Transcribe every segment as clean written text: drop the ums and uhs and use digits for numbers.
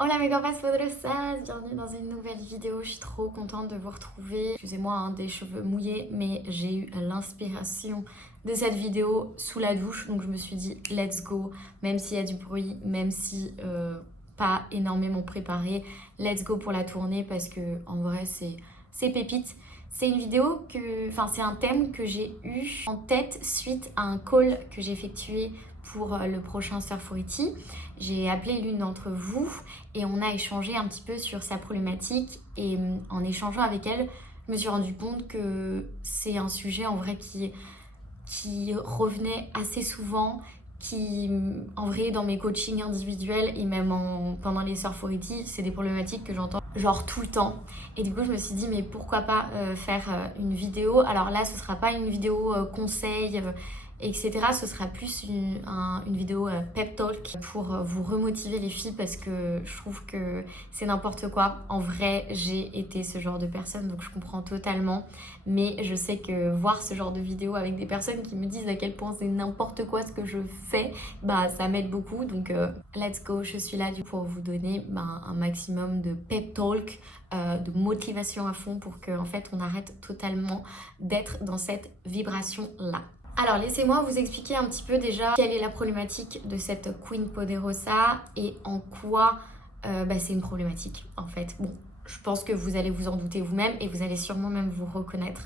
Hola mes compas poderosas, bienvenue dans une nouvelle vidéo, je suis trop contente de vous retrouver. Excusez-moi des cheveux mouillés, mais j'ai eu l'inspiration de cette vidéo sous la douche, donc je me suis dit let's go, même s'il y a du bruit, même si pas énormément préparé, let's go pour la tournée parce que en vrai c'est pépite. C'est une vidéo c'est un thème que j'ai eu en tête suite à un call que j'ai effectué pour le prochain Surfority. J'ai appelé l'une d'entre vous et on a échangé un petit peu sur sa problématique et en échangeant avec elle, je me suis rendu compte que c'est un sujet en vrai qui revenait assez souvent, qui en vrai dans mes coachings individuels et même pendant les Surfority, c'est des problématiques que j'entends genre tout le temps. Et du coup je me suis dit mais pourquoi pas faire une vidéo. Alors là ce sera pas une vidéo conseil etc. Ce sera plus une vidéo pep talk pour vous remotiver les filles parce que je trouve que c'est n'importe quoi. En vrai, j'ai été ce genre de personne donc je comprends totalement. Mais je sais que voir ce genre de vidéo avec des personnes qui me disent à quel point c'est n'importe quoi ce que je fais, bah ça m'aide beaucoup. Donc let's go, je suis là pour vous donner un maximum de pep talk, de motivation à fond pour qu'en fait on arrête totalement d'être dans cette vibration là. Alors laissez-moi vous expliquer un petit peu déjà quelle est la problématique de cette Queen Poderosa et en quoi c'est une problématique en fait. Bon, je pense que vous allez vous en douter vous-même et vous allez sûrement même vous reconnaître.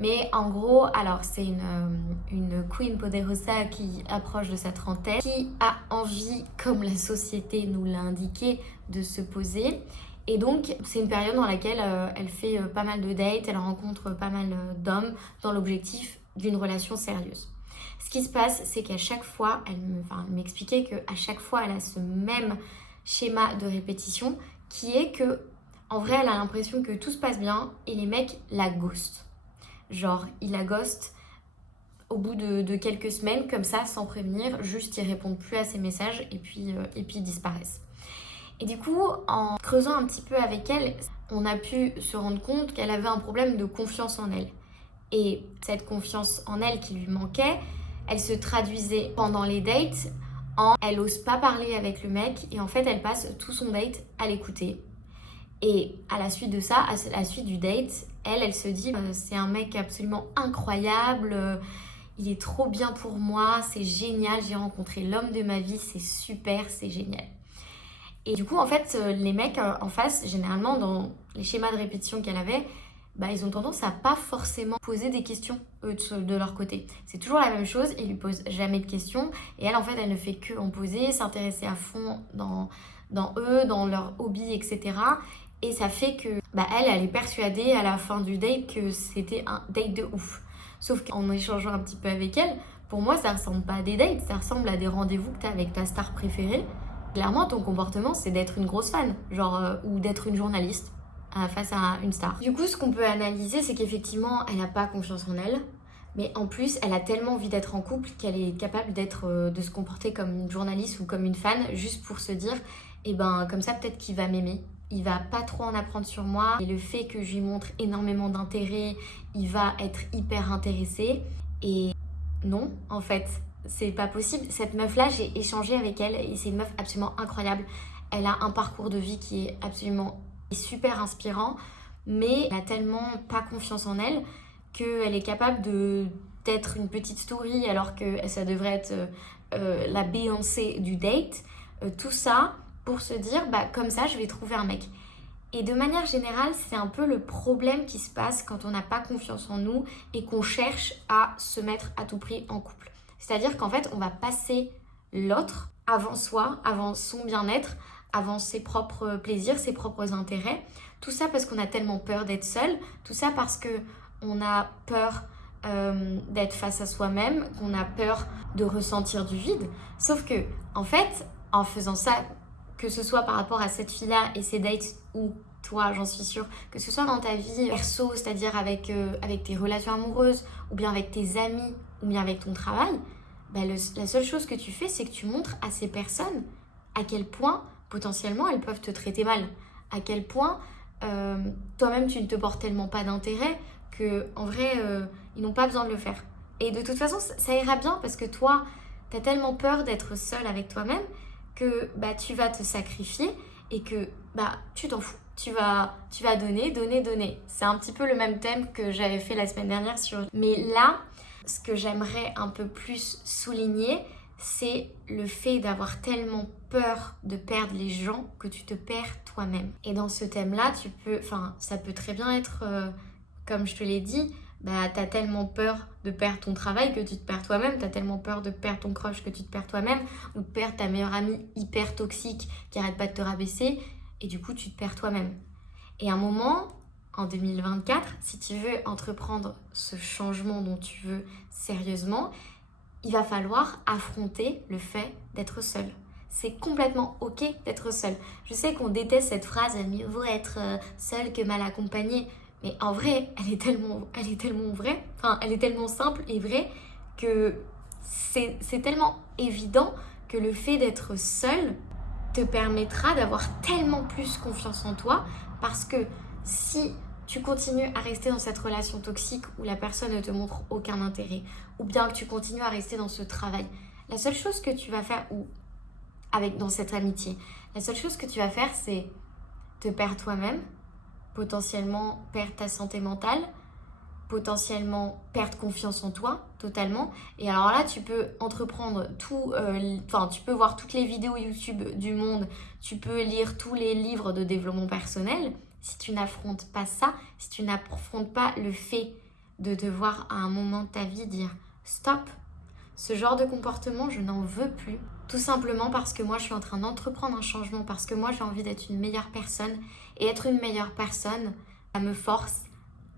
Mais en gros, alors c'est une Queen Poderosa qui approche de sa trentaine, qui a envie, comme la société nous l'a indiqué, de se poser. Et donc, c'est une période dans laquelle elle fait pas mal de dates, elle rencontre pas mal d'hommes dans l'objectif d'une relation sérieuse. Ce qui se passe, c'est qu'à chaque fois, elle m'expliquait qu'à chaque fois, elle a ce même schéma de répétition qui est que, en vrai, elle a l'impression que tout se passe bien et les mecs la ghostent. Genre, ils la ghostent au bout de quelques semaines, comme ça, sans prévenir, juste ils répondent plus à ses messages et puis ils disparaissent. Et du coup, en creusant un petit peu avec elle, on a pu se rendre compte qu'elle avait un problème de confiance en elle. Et cette confiance en elle qui lui manquait, elle se traduisait pendant les dates en elle ose pas parler avec le mec et en fait elle passe tout son date à l'écouter. Et à la suite de ça, à la suite du date, elle se dit c'est un mec absolument incroyable, il est trop bien pour moi, c'est génial, j'ai rencontré l'homme de ma vie, c'est super, c'est génial. Et du coup en fait les mecs en face, généralement dans les schémas de répétition qu'elle avait, ils ont tendance à pas forcément poser des questions eux, de leur côté. C'est toujours la même chose, ils lui posent jamais de questions et elle en fait elle ne fait que en poser, s'intéresser à fond dans eux, dans leurs hobbies, etc. Et ça fait que elle est persuadée à la fin du date que c'était un date de ouf. Sauf qu'en échangeant un petit peu avec elle, pour moi ça ressemble pas à des dates, ça ressemble à des rendez-vous que tu as avec ta star préférée. Clairement ton comportement c'est d'être une grosse fan, genre ou d'être une journaliste face à une star. Du coup, ce qu'on peut analyser, c'est qu'effectivement, elle n'a pas confiance en elle, mais en plus, elle a tellement envie d'être en couple qu'elle est capable de se comporter comme une journaliste ou comme une fan, juste pour se dire, comme ça, peut-être qu'il va m'aimer. Il va pas trop en apprendre sur moi. Et le fait que je lui montre énormément d'intérêt, il va être hyper intéressé. Et non, en fait, c'est pas possible. Cette meuf-là, j'ai échangé avec elle et c'est une meuf absolument incroyable. Elle a un parcours de vie qui est absolument super inspirant, mais elle a tellement pas confiance en elle qu'elle est capable d'être une petite story alors que ça devrait être la Beyoncé du date. Tout ça pour se dire, comme ça, je vais trouver un mec. Et de manière générale, c'est un peu le problème qui se passe quand on n'a pas confiance en nous et qu'on cherche à se mettre à tout prix en couple. C'est-à-dire qu'en fait, on va passer l'autre avant soi, avant son bien-être, avant ses propres plaisirs, ses propres intérêts. Tout ça parce qu'on a tellement peur d'être seul, tout ça parce qu'on a peur d'être face à soi-même, qu'on a peur de ressentir du vide. Sauf que, en fait, en faisant ça, que ce soit par rapport à cette fille-là et ses dates ou toi, j'en suis sûre, que ce soit dans ta vie perso, c'est-à-dire avec tes relations amoureuses, ou bien avec tes amis, ou bien avec ton travail, la seule chose que tu fais, c'est que tu montres à ces personnes à quel point, potentiellement, elles peuvent te traiter mal. À quel point, toi-même, tu ne te portes tellement pas d'intérêt qu'en vrai, ils n'ont pas besoin de le faire. Et de toute façon, ça ira bien parce que toi, tu as tellement peur d'être seule avec toi-même que tu vas te sacrifier et que tu t'en fous. Tu vas donner, donner, donner. C'est un petit peu le même thème que j'avais fait la semaine dernière sur... Mais là, ce que j'aimerais un peu plus souligner, c'est le fait d'avoir tellement peur de perdre les gens que tu te perds toi-même. Et dans ce thème-là, ça peut très bien être, comme je te l'ai dit, t'as tellement peur de perdre ton travail que tu te perds toi-même, t'as tellement peur de perdre ton crush que tu te perds toi-même, ou de perdre ta meilleure amie hyper toxique qui arrête pas de te rabaisser, et du coup tu te perds toi-même. Et à un moment, en 2024, si tu veux entreprendre ce changement dont tu veux sérieusement, il va falloir affronter le fait d'être seul. C'est complètement ok d'être seul. Je sais qu'on déteste cette phrase « mieux vaut être seul que mal accompagné », mais en vrai, elle est tellement vraie, elle est tellement simple et vraie que c'est tellement évident que le fait d'être seul te permettra d'avoir tellement plus confiance en toi, parce que si tu continues à rester dans cette relation toxique où la personne ne te montre aucun intérêt, ou bien que tu continues à rester dans ce travail, la seule chose que tu vas faire, dans cette amitié, la seule chose que tu vas faire, c'est te perdre toi-même, potentiellement perdre ta santé mentale, potentiellement perdre confiance en toi totalement. Et alors là, tu peux entreprendre tu peux voir toutes les vidéos YouTube du monde, tu peux lire tous les livres de développement personnel. Si tu n'affrontes pas ça, si tu n'affrontes pas le fait de devoir à un moment de ta vie dire stop, ce genre de comportement, je n'en veux plus. Tout simplement parce que moi, je suis en train d'entreprendre un changement, parce que moi, j'ai envie d'être une meilleure personne. Et être une meilleure personne, ça me force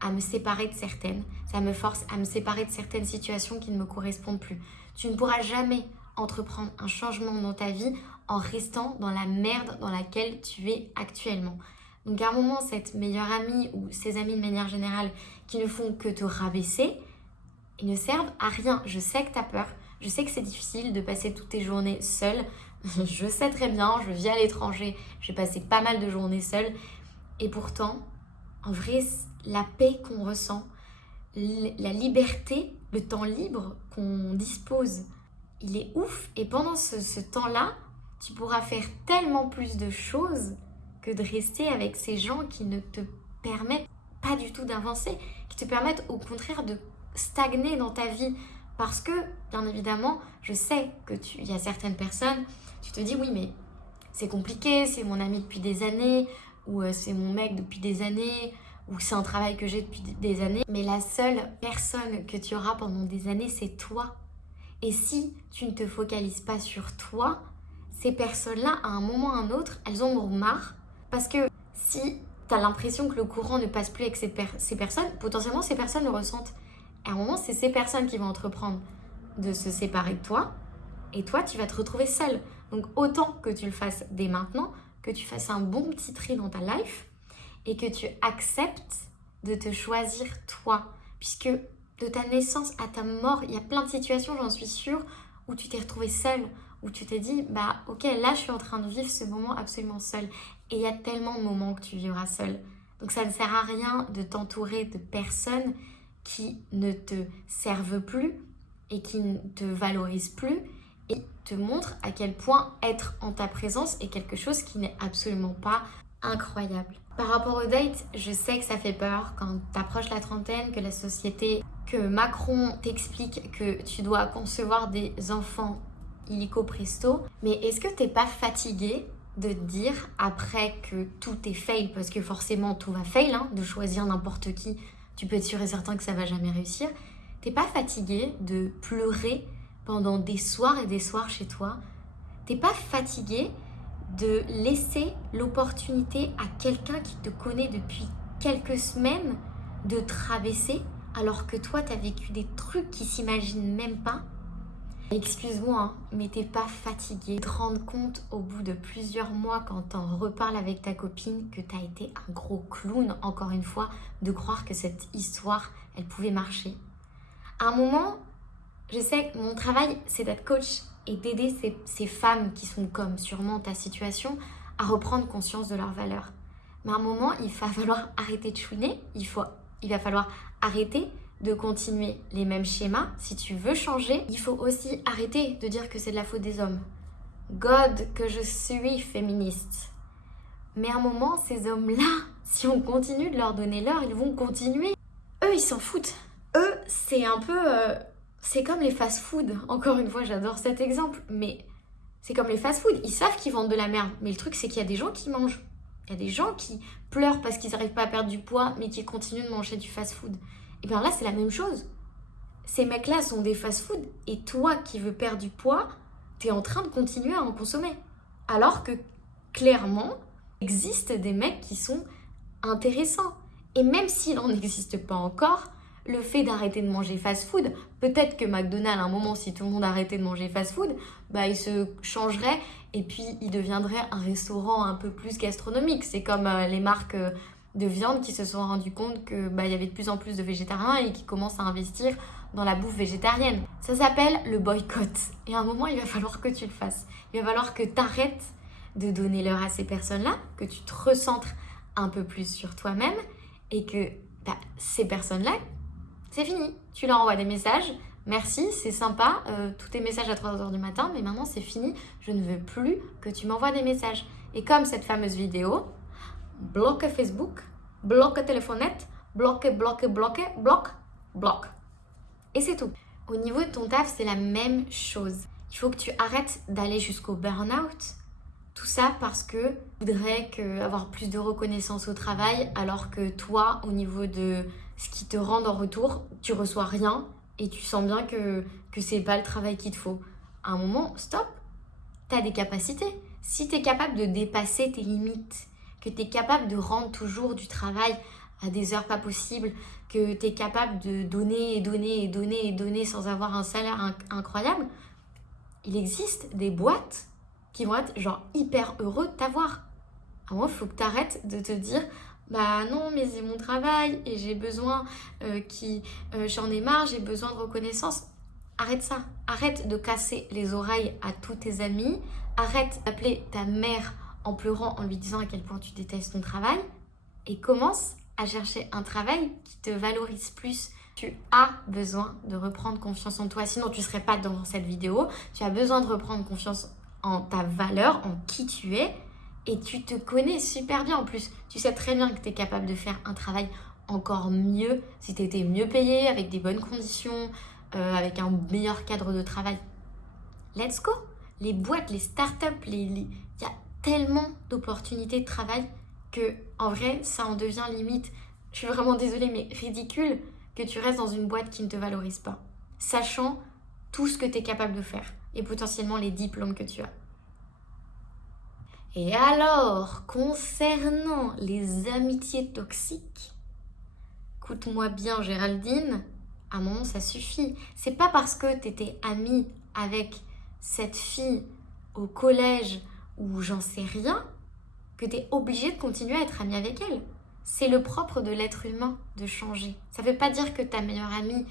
à me séparer de certaines. Ça me force à me séparer de certaines situations qui ne me correspondent plus. Tu ne pourras jamais entreprendre un changement dans ta vie en restant dans la merde dans laquelle tu es actuellement. Donc à un moment, cette meilleure amie ou ces amis de manière générale qui ne font que te rabaisser, ils ne servent à rien. Je sais que tu as peur. Je sais que c'est difficile de passer toutes tes journées seule. Je sais très bien, je vis à l'étranger. J'ai passé pas mal de journées seule. Et pourtant, en vrai, la paix qu'on ressent, la liberté, le temps libre qu'on dispose, il est ouf. Et pendant ce temps-là, tu pourras faire tellement plus de choses que de rester avec ces gens qui ne te permettent pas du tout d'avancer, qui te permettent au contraire de stagner dans ta vie. Parce que, bien évidemment, je sais qu'il y a certaines personnes, tu te dis oui, mais c'est compliqué, c'est mon ami depuis des années, ou c'est mon mec depuis des années, ou c'est un travail que j'ai depuis des années. Mais la seule personne que tu auras pendant des années, c'est toi. Et si tu ne te focalises pas sur toi, ces personnes-là, à un moment ou à un autre, elles en auront marre. Parce que si tu as l'impression que le courant ne passe plus avec ces personnes, potentiellement ces personnes le ressentent. À un moment, c'est ces personnes qui vont entreprendre de se séparer de toi, et toi, tu vas te retrouver seule. Donc autant que tu le fasses dès maintenant, que tu fasses un bon petit tri dans ta life, et que tu acceptes de te choisir toi. Puisque de ta naissance à ta mort, il y a plein de situations, j'en suis sûre, où tu t'es retrouvée seule, où tu t'es dit, ok, là je suis en train de vivre ce moment absolument seule. Et il y a tellement de moments que tu vivras seule. Donc ça ne sert à rien de t'entourer de personnes qui ne te servent plus et qui ne te valorisent plus et te montrent à quel point être en ta présence est quelque chose qui n'est absolument pas incroyable. Par rapport aux dates, je sais que ça fait peur quand t'approches la trentaine, que la société, que Macron t'explique que tu dois concevoir des enfants illico presto. Mais est-ce que t'es pas fatigué de te dire, après que tout est fail, parce que forcément tout va fail, de choisir n'importe qui, tu peux être sûr et certain que ça va jamais réussir. T'es pas fatigué de pleurer pendant des soirs et des soirs chez toi? T'es pas fatigué de laisser l'opportunité à quelqu'un qui te connaît depuis quelques semaines de te rabaisser alors que toi t'as vécu des trucs qui s'imaginent même pas? Excuse-moi, mais t'es pas fatigué de te rendre compte au bout de plusieurs mois quand t'en reparles avec ta copine que t'as été un gros clown, encore une fois, de croire que cette histoire, elle pouvait marcher? À un moment, je sais que mon travail, c'est d'être coach et d'aider ces femmes qui sont comme sûrement ta situation à reprendre conscience de leurs valeurs. Mais à un moment, il va falloir arrêter de chouiner, il va falloir arrêter de continuer les mêmes schémas. Si tu veux changer, il faut aussi arrêter de dire que c'est de la faute des hommes. God, que je suis féministe. Mais à un moment, ces hommes-là, si on continue de leur donner l'heure, ils vont continuer. Eux, ils s'en foutent. Eux, c'est un peu... c'est comme les fast-food. Encore une fois, j'adore cet exemple. Mais c'est comme les fast-food. Ils savent qu'ils vendent de la merde. Mais le truc, c'est qu'il y a des gens qui mangent. Il y a des gens qui pleurent parce qu'ils n'arrivent pas à perdre du poids, mais qui continuent de manger du fast-food. Et bien là, c'est la même chose. Ces mecs-là sont des fast-food. Et toi qui veux perdre du poids, t'es en train de continuer à en consommer. Alors que, clairement, il existe des mecs qui sont intéressants. Et même s'il n'en existe pas encore, le fait d'arrêter de manger fast-food, peut-être que McDonald's, à un moment, si tout le monde arrêtait de manger fast-food, bah, il se changerait et puis il deviendrait un restaurant un peu plus gastronomique. C'est comme les marques de viande qui se sont rendues compte que bah, y avait de plus en plus de végétariens et qui commencent à investir dans la bouffe végétarienne. Ça s'appelle le boycott. Et à un moment, il va falloir que tu le fasses. Il va falloir que tu arrêtes de donner l'heure à ces personnes-là, que tu te recentres un peu plus sur toi-même et que bah, ces personnes-là, c'est fini. Tu leur envoies des messages. Merci, c'est sympa, tous tes messages à 3h du matin, mais maintenant c'est fini. Je ne veux plus que tu m'envoies des messages. Et comme cette fameuse vidéo, bloque Facebook, bloque téléphonette, bloque. Et c'est tout. Au niveau de ton taf, c'est la même chose. Il faut que tu arrêtes d'aller jusqu'au burn-out. Tout ça parce que tu voudrais avoir plus de reconnaissance au travail, alors que toi, au niveau de ce qui te rend en retour, tu reçois rien et tu sens bien que c'est pas le travail qu'il te faut. À un moment, stop. Tu as des capacités. Si tu es capable de dépasser tes limites, que tu es capable de rendre toujours du travail à des heures pas possibles, que tu es capable de donner sans avoir un salaire incroyable, il existe des boîtes qui vont être genre hyper heureux de t'avoir. À un moment, il faut que tu arrêtes de te dire bah non, mais c'est mon travail et j'ai besoin j'en ai marre, j'ai besoin de reconnaissance. Arrête ça. Arrête de casser les oreilles à tous tes amis. Arrête d'appeler ta mère en pleurant, en lui disant à quel point tu détestes ton travail. Et commence à chercher un travail qui te valorise plus. Tu as besoin de reprendre confiance en toi, sinon tu ne serais pas dans cette vidéo. Tu as besoin de reprendre confiance en ta valeur, en qui tu es. Et tu te connais super bien en plus. Tu sais très bien que tu es capable de faire un travail encore mieux si tu étais mieux payé, avec des bonnes conditions, avec un meilleur cadre de travail. Let's go! Les boîtes, les startups, il y a tellement d'opportunités de travail que en vrai, ça en devient limite, je suis vraiment désolée, mais ridicule que tu restes dans une boîte qui ne te valorise pas, sachant tout ce que tu es capable de faire et potentiellement les diplômes que tu as. Et alors, concernant les amitiés toxiques, écoute-moi bien Géraldine, à un moment ça suffit. C'est pas parce que tu étais amie avec cette fille au collège ou j'en sais rien que tu es obligée de continuer à être amie avec elle. C'est le propre de l'être humain de changer. Ça veut pas dire que ta meilleure amie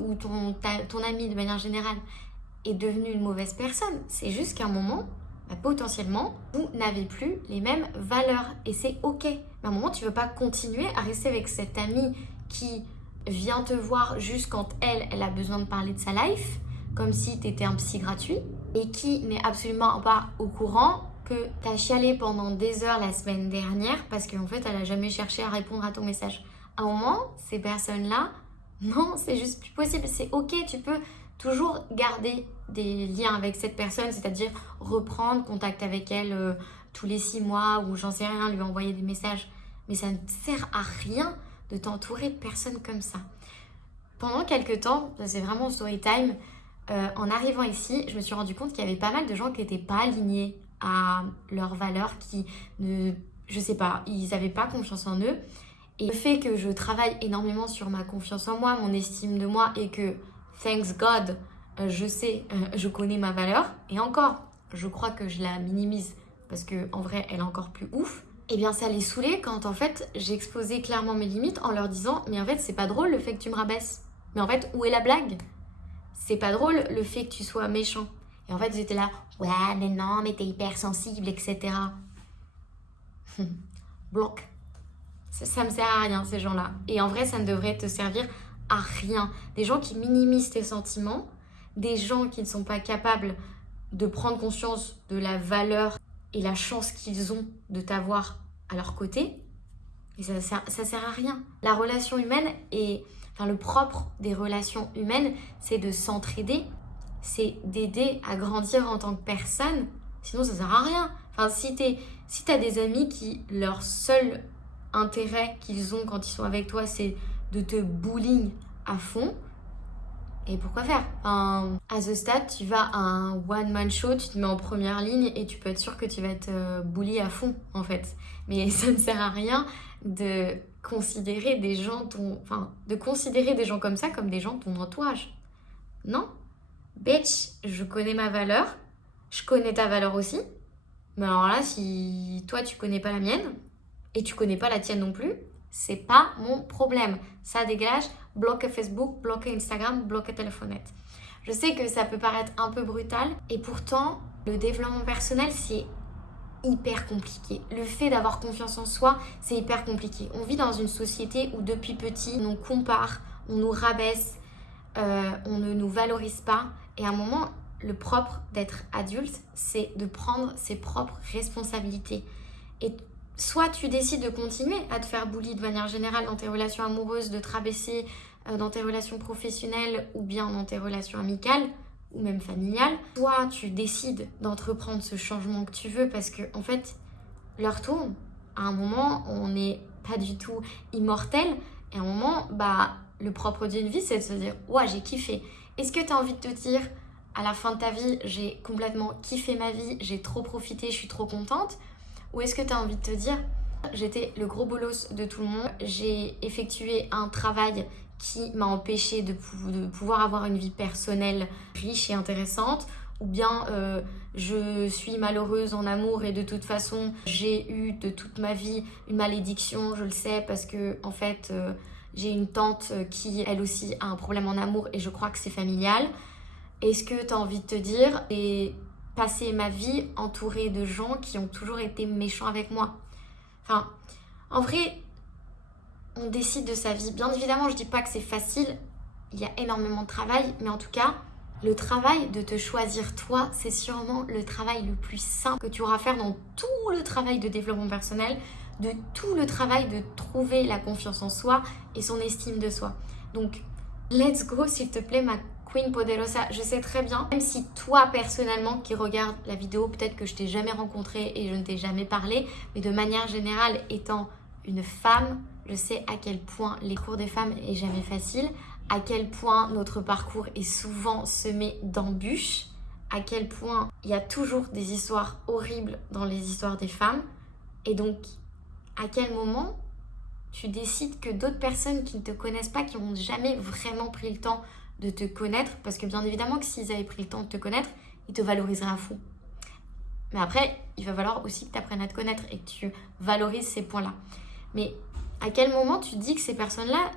ou ton ami de manière générale est devenue une mauvaise personne. C'est juste qu'à un moment, potentiellement, vous n'avez plus les mêmes valeurs et c'est ok. Mais à un moment, tu ne veux pas continuer à rester avec cette amie qui vient te voir juste quand elle a besoin de parler de sa life, comme si tu étais un psy gratuit, et qui n'est absolument pas au courant que tu as chialé pendant des heures la semaine dernière parce qu'en fait, elle n'a jamais cherché à répondre à ton message. À un moment, ces personnes-là, non, c'est juste plus possible. C'est ok, tu peux toujours garder des liens avec cette personne, c'est-à-dire reprendre contact avec elle tous les 6 mois ou j'en sais rien, lui envoyer des messages. Mais ça ne sert à rien de t'entourer de personnes comme ça. Pendant quelques temps, ça c'est vraiment story time, en arrivant ici, je me suis rendu compte qu'il y avait pas mal de gens qui n'étaient pas alignés à leurs valeurs, qui je sais pas, ils n'avaient pas confiance en eux. Et le fait que je travaille énormément sur ma confiance en moi, mon estime de moi et que thanks God, je connais ma valeur. Et encore, je crois que je la minimise parce qu'en vrai, elle est encore plus ouf. Et bien, ça les saoulait quand en fait, j'exposais clairement mes limites en leur disant « Mais en fait, c'est pas drôle le fait que tu me rabaisses. Mais en fait, où est la blague? C'est pas drôle le fait que tu sois méchant. » Et en fait, j'étais là « Ouais, mais non, mais t'es hypersensible, etc. » Bloc. Ça me sert à rien, ces gens-là. Et en vrai, ça ne devrait te servir à rien. Des gens qui minimisent tes sentiments, des gens qui ne sont pas capables de prendre conscience de la valeur et la chance qu'ils ont de t'avoir à leur côté, et ça sert à rien. La relation humaine enfin le propre des relations humaines, c'est de s'entraider, c'est d'aider à grandir en tant que personne, sinon ça sert à rien. Enfin, si t'as des amis qui, leur seul intérêt qu'ils ont quand ils sont avec toi, c'est de te bullying à fond, et pourquoi faire? Enfin, à ce stade, tu vas à un one-man show, tu te mets en première ligne et tu peux être sûr que tu vas être bully à fond, en fait. Mais ça ne sert à rien de considérer des gens comme ça comme des gens de ton entourage. Non. Bitch, je connais ma valeur, je connais ta valeur aussi. Mais alors là, si toi, tu connais pas la mienne et tu connais pas la tienne non plus, c'est pas mon problème. Ça dégage, bloque Facebook, bloque Instagram, bloque téléphonette. Je sais que ça peut paraître un peu brutal et pourtant, le développement personnel, c'est hyper compliqué. Le fait d'avoir confiance en soi, c'est hyper compliqué. On vit dans une société où depuis petit, on nous compare, on nous rabaisse, on ne nous valorise pas. Et à un moment, le propre d'être adulte, c'est de prendre ses propres responsabilités. Et soit tu décides de continuer à te faire bully de manière générale dans tes relations amoureuses, de te rabaisser dans tes relations professionnelles ou bien dans tes relations amicales ou même familiales. Soit tu décides d'entreprendre ce changement que tu veux parce que en fait, l'heure tourne. À un moment, on n'est pas du tout immortel. Et à un moment, le propre d'une vie, c'est de se dire « Ouais, j'ai kiffé ». Est-ce que tu as envie de te dire à la fin de ta vie, j'ai complètement kiffé ma vie, j'ai trop profité, je suis trop contente? Ou est-ce que tu as envie de te dire, j'étais le gros bolos de tout le monde, j'ai effectué un travail qui m'a empêché de pouvoir avoir une vie personnelle riche et intéressante, ou bien je suis malheureuse en amour et de toute façon, j'ai eu de toute ma vie une malédiction, je le sais, parce que en fait, j'ai une tante qui, elle aussi, a un problème en amour et je crois que c'est familial. Est-ce que tu as envie de te dire, j'ai passé ma vie entourée de gens qui ont toujours été méchants avec moi? Enfin, en vrai, on décide de sa vie. Bien évidemment, je dis pas que c'est facile, il y a énormément de travail, mais en tout cas, le travail de te choisir toi, c'est sûrement le travail le plus simple que tu auras à faire dans tout le travail de développement personnel, de tout le travail de trouver la confiance en soi et son estime de soi. Donc, let's go, s'il te plaît, ma Queen Poderosa. Je sais très bien, même si toi, personnellement, qui regarde la vidéo, peut-être que je t'ai jamais rencontré et je ne t'ai jamais parlé, mais de manière générale, étant une femme, je sais à quel point les cours des femmes est jamais facile, à quel point notre parcours est souvent semé d'embûches, à quel point il y a toujours des histoires horribles dans les histoires des femmes. Et donc, à quel moment tu décides que d'autres personnes qui ne te connaissent pas, qui n'ont jamais vraiment pris le temps de te connaître, parce que bien évidemment que s'ils avaient pris le temps de te connaître, ils te valoriseraient à fond. Mais après, il va falloir aussi que tu apprennes à te connaître et que tu valorises ces points-là. Mais à quel moment tu dis que ces personnes-là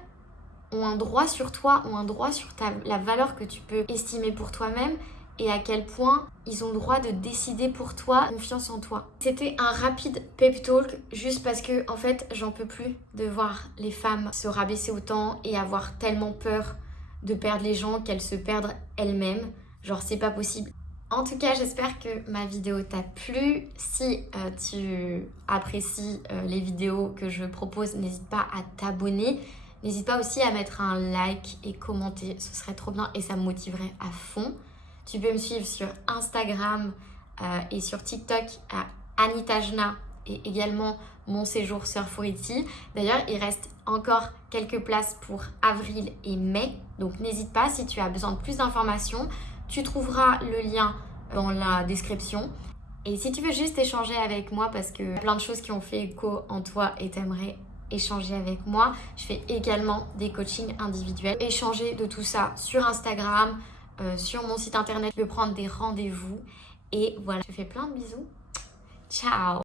ont un droit sur toi, ont un droit sur la valeur que tu peux estimer pour toi-même et à quel point ils ont le droit de décider pour toi, confiance en toi. C'était un rapide pep talk juste parce que en fait j'en peux plus de voir les femmes se rabaisser autant et avoir tellement peur de perdre les gens qu'elles se perdent elles-mêmes. Genre c'est pas possible. En tout cas, j'espère que ma vidéo t'a plu. Si tu apprécies les vidéos que je propose, n'hésite pas à t'abonner. N'hésite pas aussi à mettre un like et commenter, ce serait trop bien et ça me motiverait à fond. Tu peux me suivre sur Instagram et sur TikTok à Anitajna et également mon séjour Surfority. D'ailleurs, il reste encore quelques places pour avril et mai. Donc n'hésite pas, si tu as besoin de plus d'informations, tu trouveras le lien dans la description. Et si tu veux juste échanger avec moi parce que y a plein de choses qui ont fait écho en toi et t'aimerais échanger avec moi, je fais également des coachings individuels. Échanger de tout ça sur Instagram, sur mon site internet, tu peux prendre des rendez-vous. Et voilà, je te fais plein de bisous. Ciao!